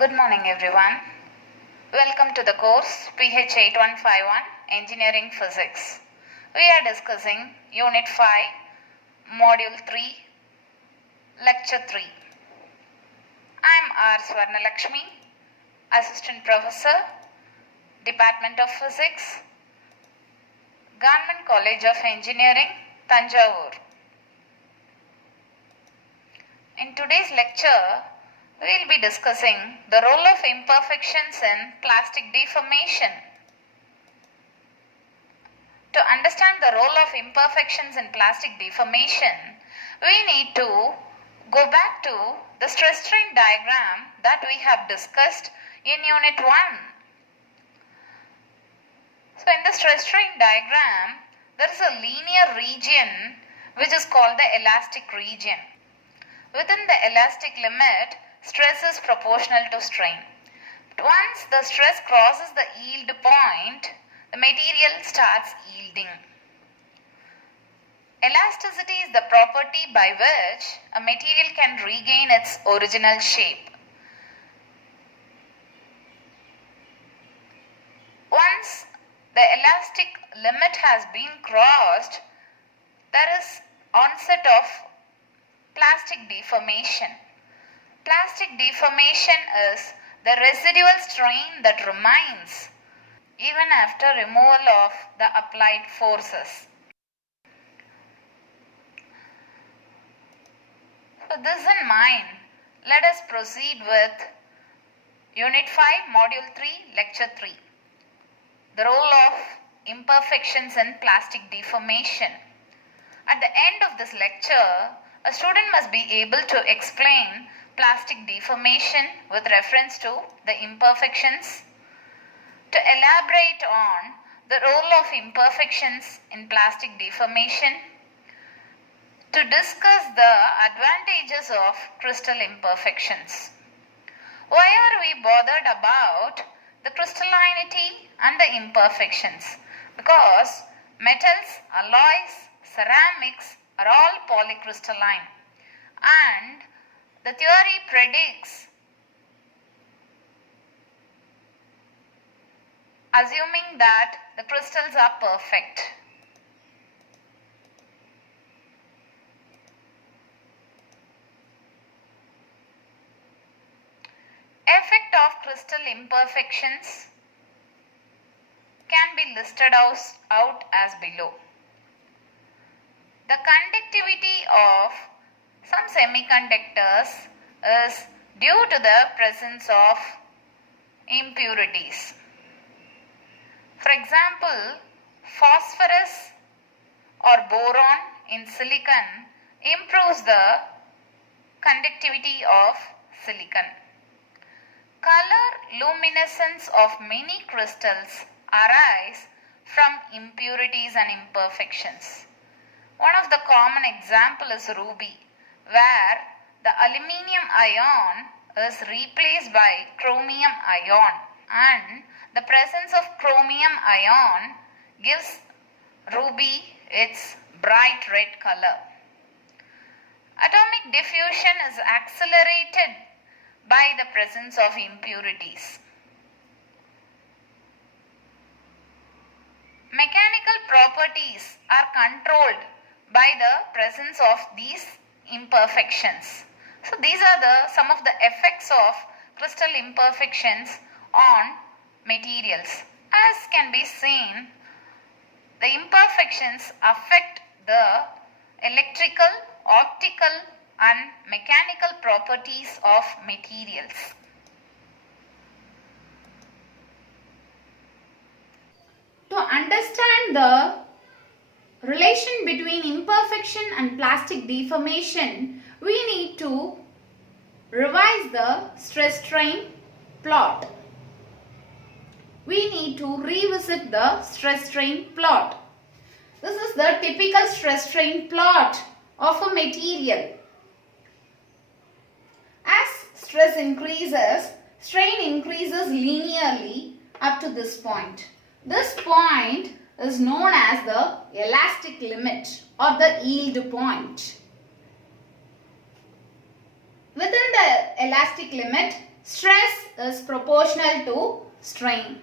Good morning everyone. Welcome to the course PH 8151 Engineering Physics. We are discussing Unit 5, Module 3, Lecture 3. I am R. Swarnalakshmi, Assistant Professor, Department of Physics, Government College of Engineering, Tanjavur. In today's lecture, we will be discussing the role of imperfections in plastic deformation. To understand the role of imperfections in plastic deformation, we need to go back to the stress strain diagram that we have discussed in Unit 1. So in the stress strain diagram, there is a linear region which is called the elastic region. Within the elastic limit, stress is proportional to strain. But once the stress crosses the yield point, the material starts yielding. Elasticity is the property by which a material can regain its original shape. Once the elastic limit has been crossed, there is onset of plastic deformation. Plastic deformation is the residual strain that remains even after removal of the applied forces. With this in mind, let us proceed with Unit 5, Module 3, Lecture 3. The role of imperfections in plastic deformation. At the end of this lecture, a student must be able to explain plastic deformation with reference to the imperfections, to elaborate on the role of imperfections in plastic deformation, to discuss the advantages of crystal imperfections. Why are we bothered about the crystallinity and the imperfections? Because metals, alloys, ceramics are all polycrystalline, and the theory predicts, assuming that the crystals are perfect. Effect of crystal imperfections can be listed out as below. The conductivity of some semiconductors is due to the presence of impurities. For example, phosphorus or boron in silicon improves the conductivity of silicon. Color luminescence of many crystals arise from impurities and imperfections. One of the common example is ruby, where the aluminium ion is replaced by chromium ion, and the presence of chromium ion gives ruby its bright red color. Atomic diffusion is accelerated by the presence of impurities. Mechanical properties are controlled by the presence of these imperfections. So these are some of the effects of crystal imperfections on materials. As can be seen, the imperfections affect the electrical, optical and mechanical properties of materials. To understand the relation between imperfection and plastic deformation, we need to revise the stress strain plot. We need to revisit the stress strain plot. This is the typical stress strain plot of a material. As stress increases, strain increases linearly up to this point. This point is known as the elastic limit or the yield point. Within the elastic limit, stress is proportional to strain.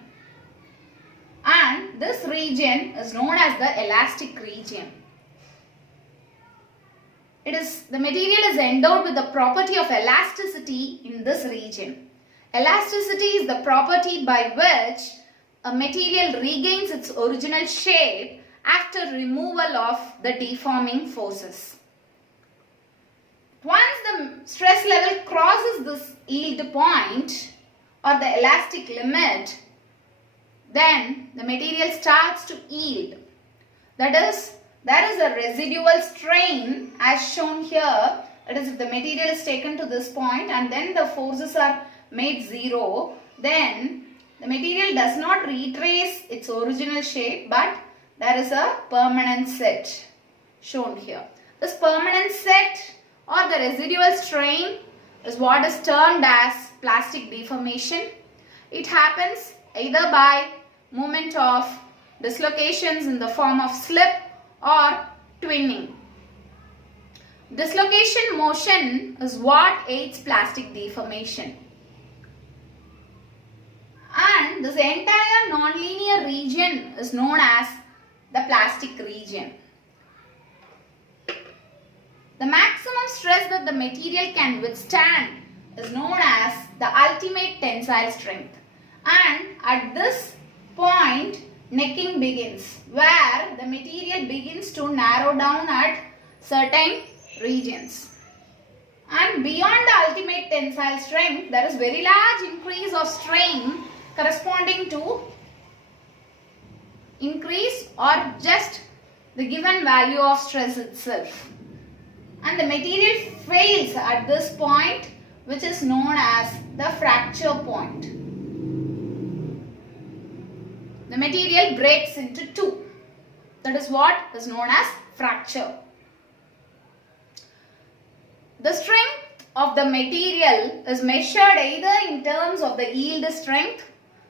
And this region is known as the elastic region. The material is endowed with the property of elasticity in this region. Elasticity is the property by which a material regains its original shape after removal of the deforming forces. Once the stress level crosses this yield point or the elastic limit, then the material starts to yield. That is, there is a residual strain as shown here. That is, if the material is taken to this point and then the forces are made zero, then the material does not retrace its original shape, but there is a permanent set shown here. This permanent set or the residual strain is what is termed as plastic deformation. It happens either by movement of dislocations in the form of slip or twinning. Dislocation motion is what aids plastic deformation. And this entire nonlinear region is known as the plastic region. The maximum stress that the material can withstand is known as the ultimate tensile strength. And at this point, necking begins, where the material begins to narrow down at certain regions. And beyond the ultimate tensile strength, there is very large increase of strain corresponding to increase or just the given value of stress itself. And the material fails at this point, which is known as the fracture point. The material breaks into two. That is what is known as fracture. The strength of the material is measured either in terms of the yield strength,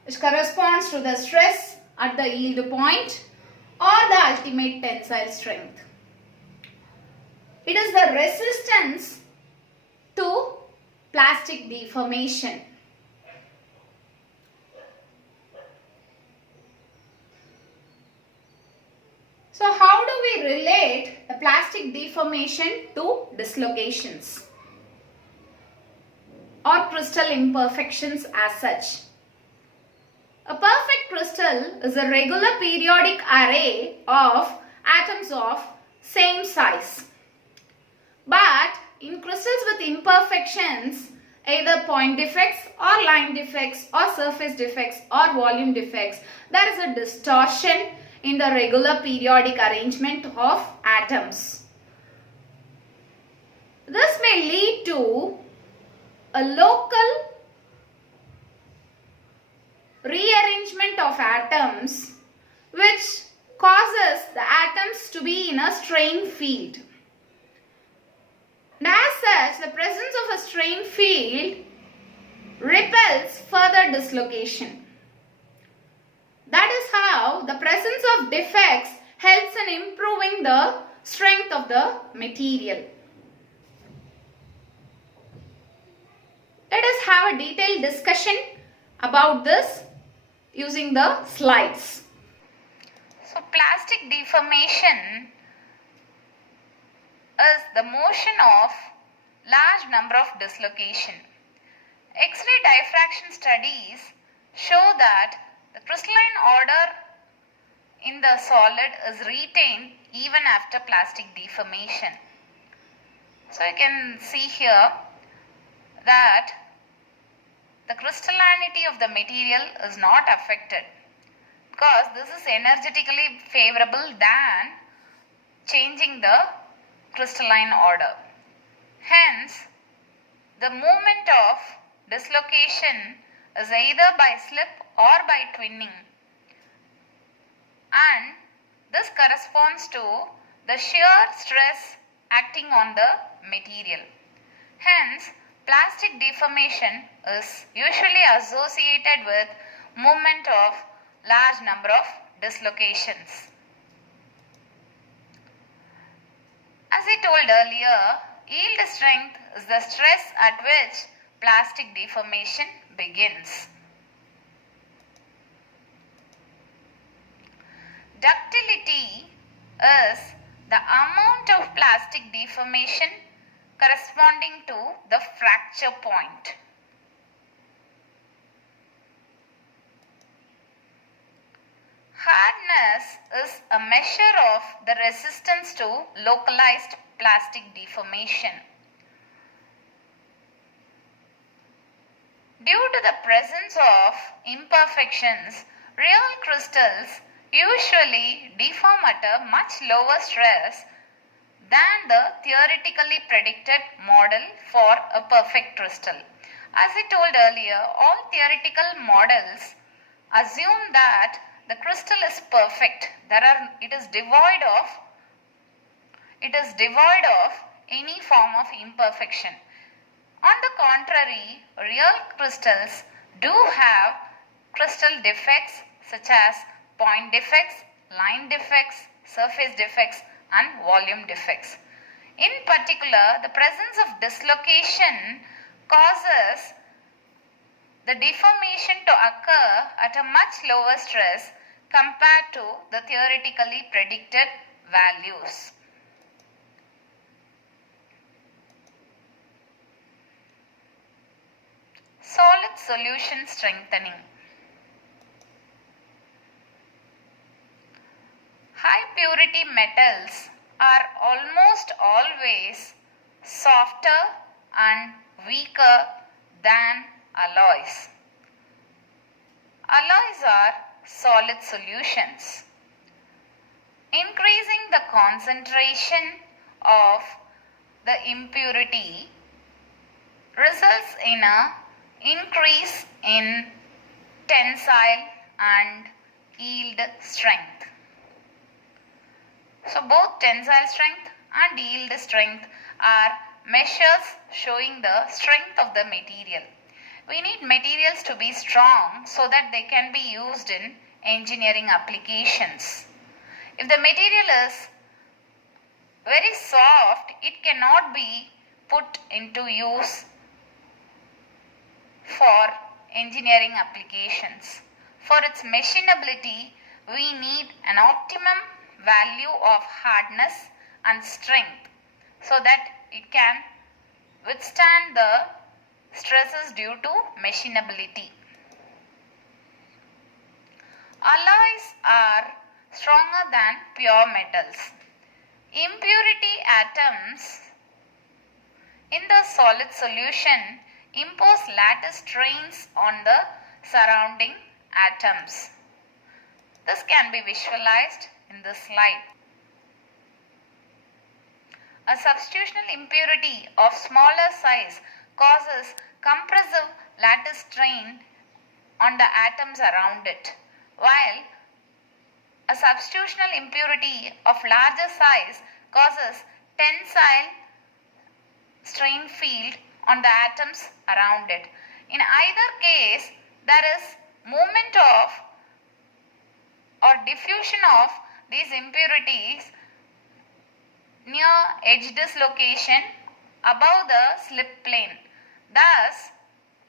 which corresponds to the stress at the yield point, or the ultimate tensile strength. It is the resistance to plastic deformation. So how do we relate the plastic deformation to dislocations or crystal imperfections as such? A perfect crystal is a regular periodic array of atoms of same size. But in crystals with imperfections, either point defects or line defects or surface defects or volume defects, there is a distortion in the regular periodic arrangement of atoms. This may lead to a local rearrangement of atoms, which causes the atoms to be in a strain field. And as such, the presence of a strain field repels further dislocation. That is how the presence of defects helps in improving the strength of the material. Let us have a detailed discussion about this using the slides. So plastic deformation is the motion of large number of dislocation. X-ray diffraction studies show that the crystalline order in the solid is retained even after plastic deformation. So you can see here that the crystallinity of the material is not affected because this is energetically favorable than changing the crystalline order. Hence, the moment of dislocation is either by slip or by twinning, and this corresponds to the shear stress acting on the material. Hence, plastic deformation is usually associated with movement of large number of dislocations. As I told earlier, yield strength is the stress at which plastic deformation begins. Ductility is the amount of plastic deformation corresponding to the fracture point. Hardness is a measure of the resistance to localized plastic deformation. Due to the presence of imperfections, real crystals usually deform at a much lower stress than the theoretically predicted model for a perfect crystal. As I told earlier, all theoretical models assume that the crystal is perfect. It is devoid of any form of imperfection. On the contrary, real crystals do have crystal defects such as point defects, line defects, surface defects and volume defects. In particular, the presence of dislocation causes the deformation to occur at a much lower stress compared to the theoretically predicted values. Solid solution strengthening. High purity metals are almost always softer and weaker than alloys. Alloys are solid solutions. Increasing the concentration of the impurity results in an increase in tensile and yield strength. So both tensile strength and yield strength are measures showing the strength of the material. We need materials to be strong so that they can be used in engineering applications. If the material is very soft, it cannot be put into use for engineering applications. For its machinability, we need an optimum value of hardness and strength so that it can withstand the stresses due to machinability. Alloys are stronger than pure metals. Impurity atoms in the solid solution impose lattice strains on the surrounding atoms. This can be visualized in this slide. A substitutional impurity of smaller size causes compressive lattice strain on the atoms around it, while a substitutional impurity of larger size causes tensile strain field on the atoms around it. In either case, there is movement of or diffusion of these impurities near edge dislocation above the slip plane, thus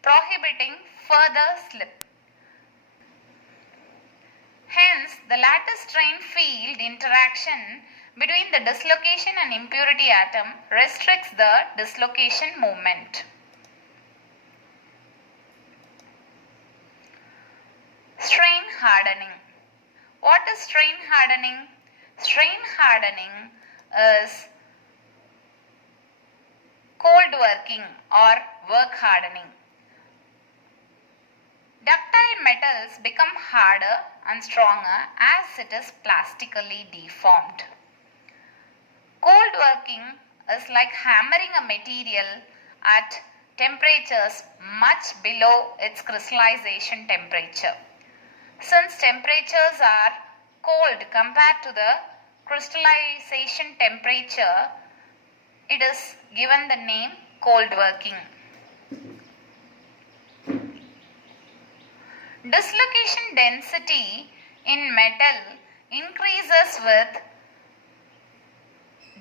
prohibiting further slip. Hence, the lattice strain field interaction between the dislocation and impurity atom restricts the dislocation movement. Strain hardening. What is strain hardening? Strain hardening is cold working or work hardening. Ductile metals become harder and stronger as it is plastically deformed. Cold working is like hammering a material at temperatures much below its crystallization temperature. Since temperatures are cold compared to the crystallization temperature, it is given the name cold working. Dislocation density in metal increases with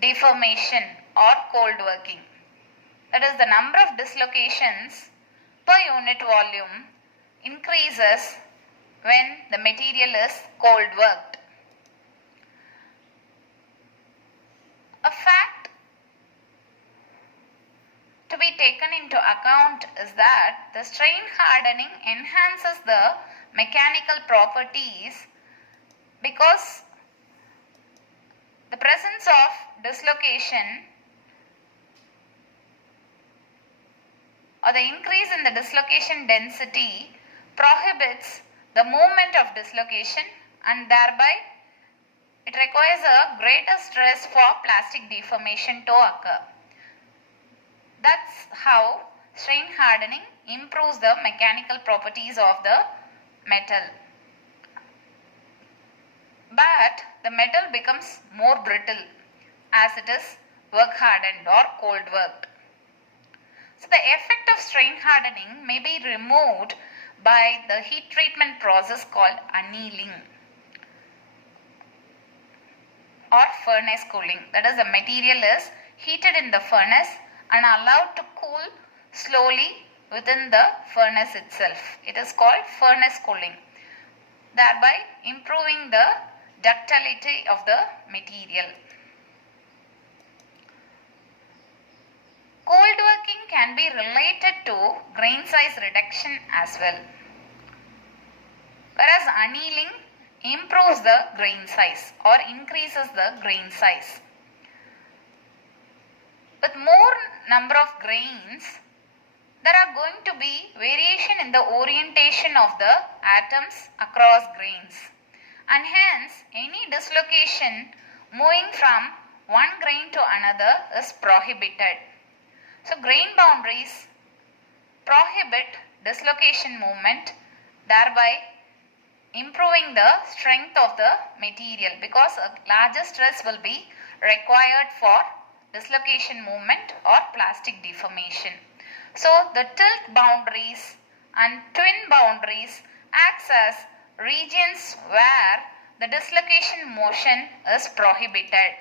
deformation or cold working. That is, the number of dislocations per unit volume increases when the material is cold worked. A fact to be taken into account is that the strain hardening enhances the mechanical properties because the presence of dislocation or the increase in the dislocation density prohibits the movement of dislocation, and thereby it requires a greater stress for plastic deformation to occur. That's how strain hardening improves the mechanical properties of the metal. But the metal becomes more brittle as it is work hardened or cold worked. So the effect of strain hardening may be removed by the heat treatment process called annealing or furnace cooling. That is, the material is heated in the furnace and allowed to cool slowly within the furnace itself. It is called furnace cooling, thereby improving the ductility of the material. Cold working can be related to grain size reduction as well, whereas annealing improves the grain size or increases the grain size. With more number of grains, there are going to be variation in the orientation of the atoms across grains, and hence any dislocation moving from one grain to another is prohibited. So grain boundaries prohibit dislocation movement, thereby improving the strength of the material because a larger stress will be required for dislocation movement or plastic deformation. So the tilt boundaries and twin boundaries acts as regions where the dislocation motion is prohibited.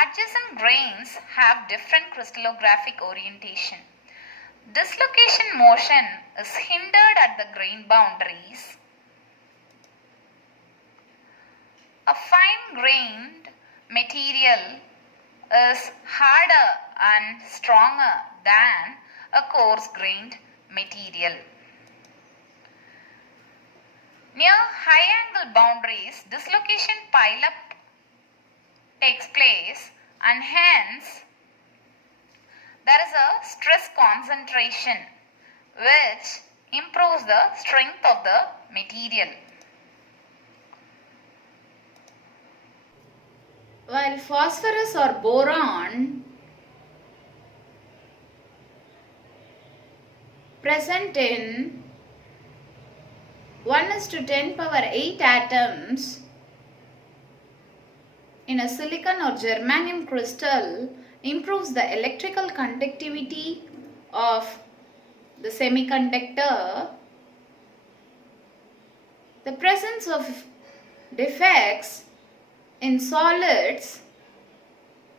Adjacent grains have different crystallographic orientation. Dislocation motion is hindered at the grain boundaries. A fine-grained material is harder and stronger than a coarse-grained material. Near high-angle boundaries, dislocation pile-up takes place, and hence there is a stress concentration which improves the strength of the material. While phosphorus or boron present in 1:10⁸ atoms in a silicon or germanium crystal improves the electrical conductivity of the semiconductor. The presence of defects in solids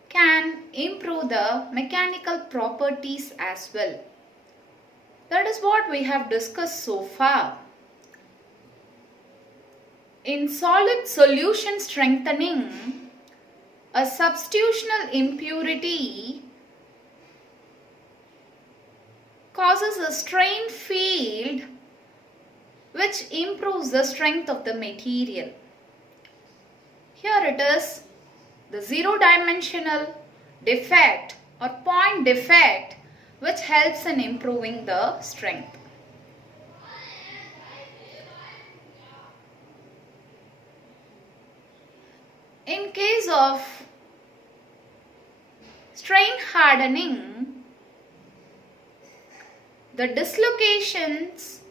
can improve the mechanical properties as well. That is what we have discussed so far. In solid solution strengthening, a substitutional impurity causes a strain field which improves the strength of the material. Here it is the zero-dimensional defect or point defect which helps in improving the strength. In case of strain hardening, the dislocations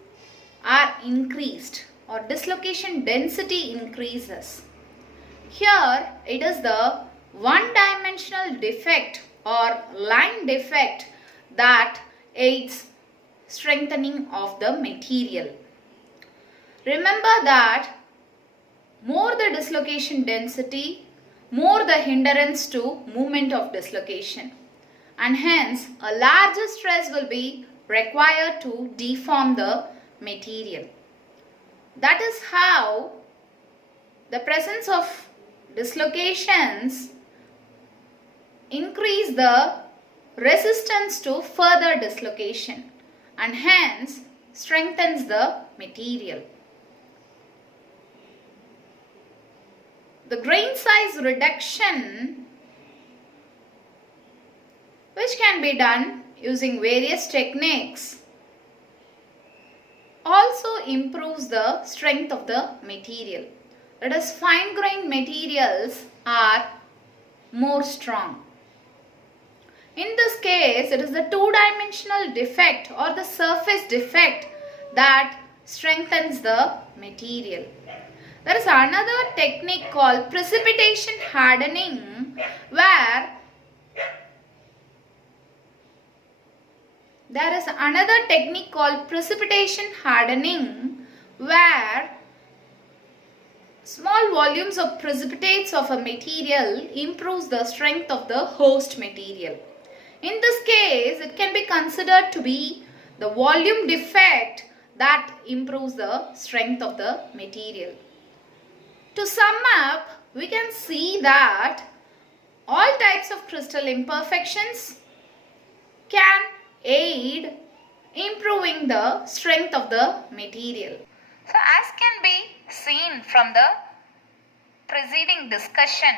are increased or dislocation density increases. Here it is the one-dimensional defect or line defect that aids strengthening of the material. Remember that more the dislocation density, more the hindrance to movement of dislocation. and hence a larger stress will be required to deform the material. That is how the presence of dislocations increase the resistance to further dislocation and hence strengthens the material. The grain size reduction, which can be done using various techniques, also improves the strength of the material. That is, fine grained materials are more strong. In this case, it is the two-dimensional defect or the surface defect that strengthens the material. There is another technique called precipitation hardening, where small volumes of precipitates of a material improves the strength of the host material. In this case, it can be considered to be the volume defect that improves the strength of the material. To sum up, we can see that all types of crystal imperfections can aid improving the strength of the material. So as can be seen from the preceding discussion,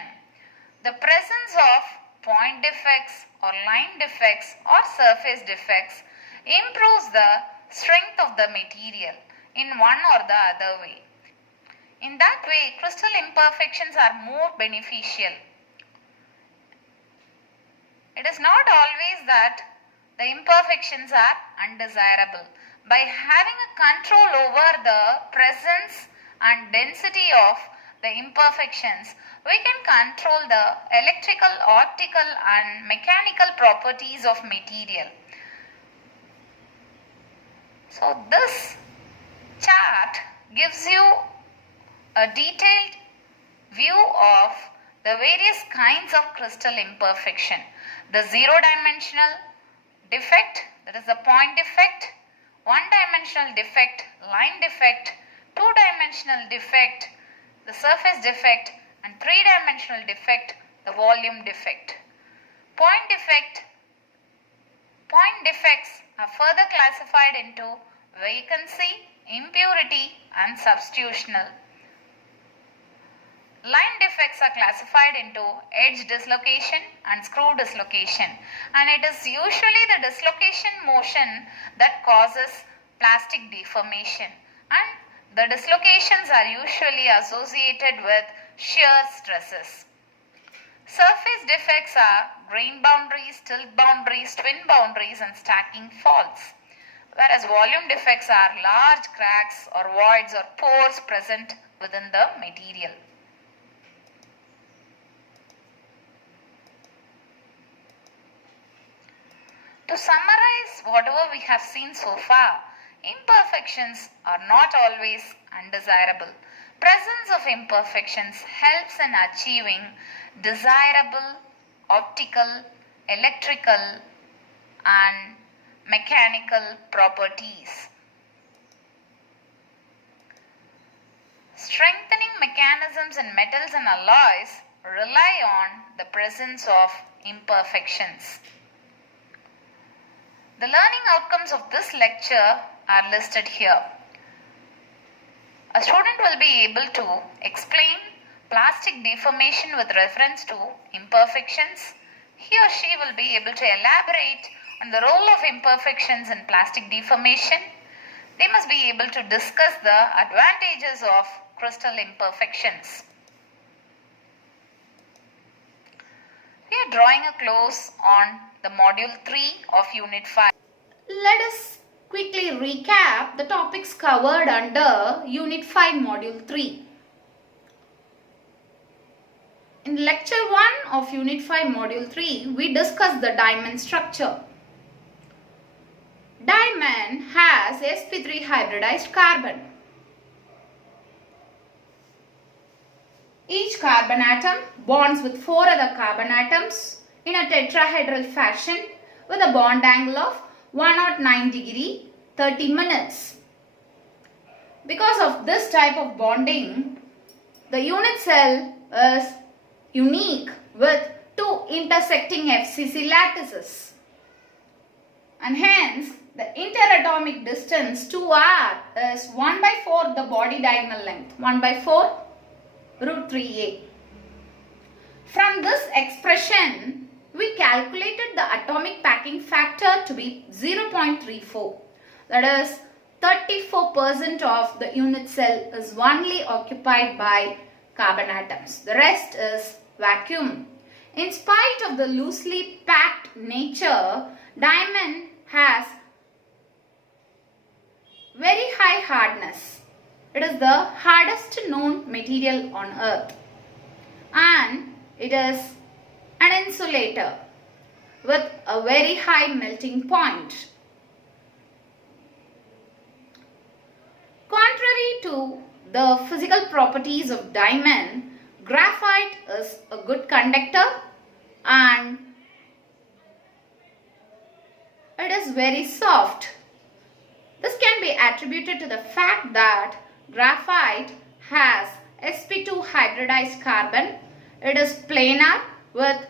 the presence of point defects or line defects or surface defects improves the strength of the material in one or the other way. In that way, crystal imperfections are more beneficial. It is not always that the imperfections are undesirable. By having a control over the presence and density of the imperfections, we can control the electrical, optical and mechanical properties of material. So this chart gives you a detailed view of the various kinds of crystal imperfection. The zero-dimensional defect, that is the point defect, one-dimensional defect, line defect, two-dimensional defect, the surface defect, and three-dimensional defect, the volume defect. Point defects are further classified into vacancy, impurity, and substitutional. Line defects are classified into edge dislocation and screw dislocation, and it is usually the dislocation motion that causes plastic deformation, and the dislocations are usually associated with shear stresses. Surface defects are grain boundaries, tilt boundaries, twin boundaries and stacking faults, whereas volume defects are large cracks or voids or pores present within the material. To summarize whatever we have seen so far, imperfections are not always undesirable. Presence of imperfections helps in achieving desirable optical, electrical and mechanical properties. Strengthening mechanisms in metals and alloys rely on the presence of imperfections. The learning outcomes of this lecture are listed here. A student will be able to explain plastic deformation with reference to imperfections. He or she will be able to elaborate on the role of imperfections in plastic deformation. They must be able to discuss the advantages of crystal imperfections. We are drawing a close on the module 3 of unit 5. Let us quickly recap the topics covered under unit 5 module 3. In lecture 1 of unit 5 module 3, we discussed the diamond structure. Diamond has sp3 hybridized carbon. Each carbon atom bonds with 4 other carbon atoms in a tetrahedral fashion with a bond angle of 109 degree 30 minutes. Because of this type of bonding, the unit cell is unique with two intersecting FCC lattices, and hence the interatomic distance to R is 1 by 4 the body diagonal length, 1 by 4 root 3a. From this expression, we calculated the atomic packing factor to be 0.34. That is 34% of the unit cell is only occupied by carbon atoms. The rest is vacuum. In spite of the loosely packed nature, diamond has very high hardness. It is the hardest known material on earth, and it is an insulator with a very high melting point. Contrary to the physical properties of diamond, graphite is a good conductor and it is very soft. This can be attributed to the fact that graphite has sp2 hybridized carbon. It is planar with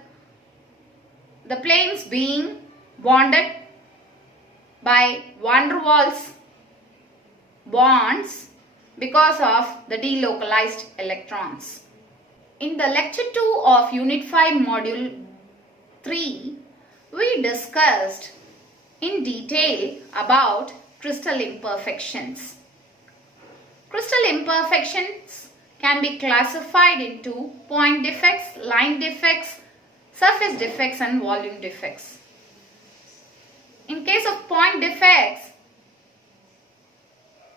the planes being bonded by van der Waals bonds because of the delocalized electrons. In the lecture 2 of Unit 5 Module 3, we discussed in detail about crystal imperfections. Crystal imperfections can be classified into point defects, line defects, surface defects and volume defects. In case of point defects,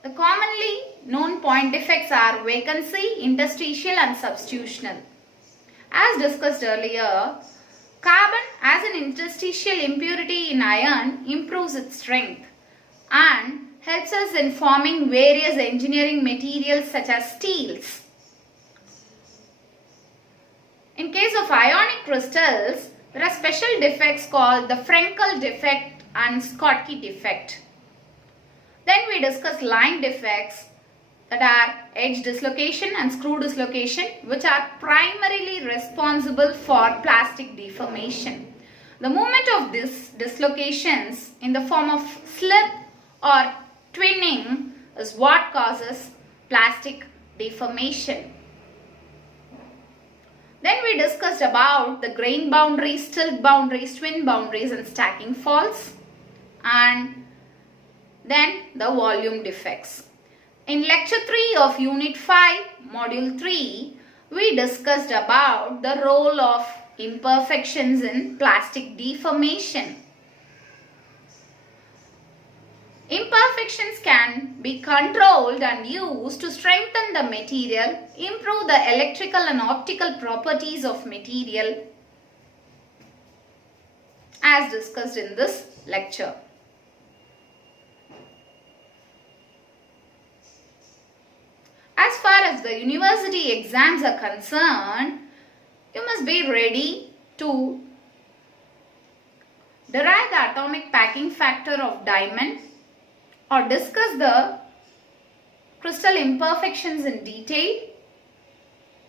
the commonly known point defects are vacancy, interstitial and substitutional. As discussed earlier, carbon as an interstitial impurity in iron improves its strength and helps us in forming various engineering materials such as steels. In case of ionic crystals, there are special defects called the Frenkel defect and Schottky defect. Then we discuss line defects, that are edge dislocation and screw dislocation, which are primarily responsible for plastic deformation. The movement of these dislocations in the form of slip or twinning is what causes plastic deformation. Then we discussed about the grain boundaries, tilt boundaries, twin boundaries and stacking faults, and then the volume defects. In lecture 3 of Unit 5, Module 3, we discussed about the role of imperfections in plastic deformation. Imperfections can be controlled and used to strengthen the material, improve the electrical and optical properties of material, as discussed in this lecture. As far as the university exams are concerned, you must be ready to derive the atomic packing factor of diamond or discuss the crystal imperfections in detail,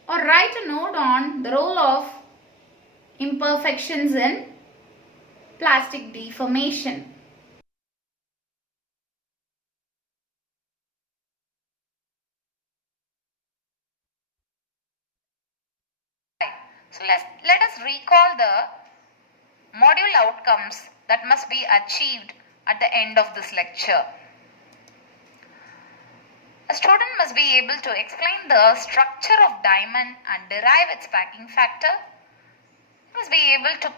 or write a note on the role of imperfections in plastic deformation. So let us recall the module outcomes that must be achieved at the end of this lecture. A student must be able to explain the structure of diamond and derive its packing factor. He must be able to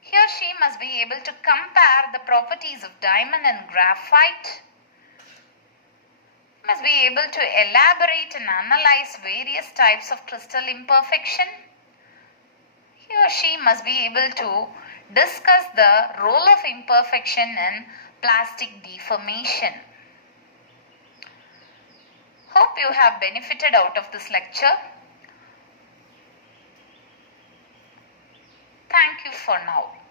he or she must be able to compare the properties of diamond and graphite. Must be able to elaborate and analyze various types of crystal imperfection. He or she must be able to discuss the role of imperfection in plastic deformation. Hope you have benefited out of this lecture. Thank you for now.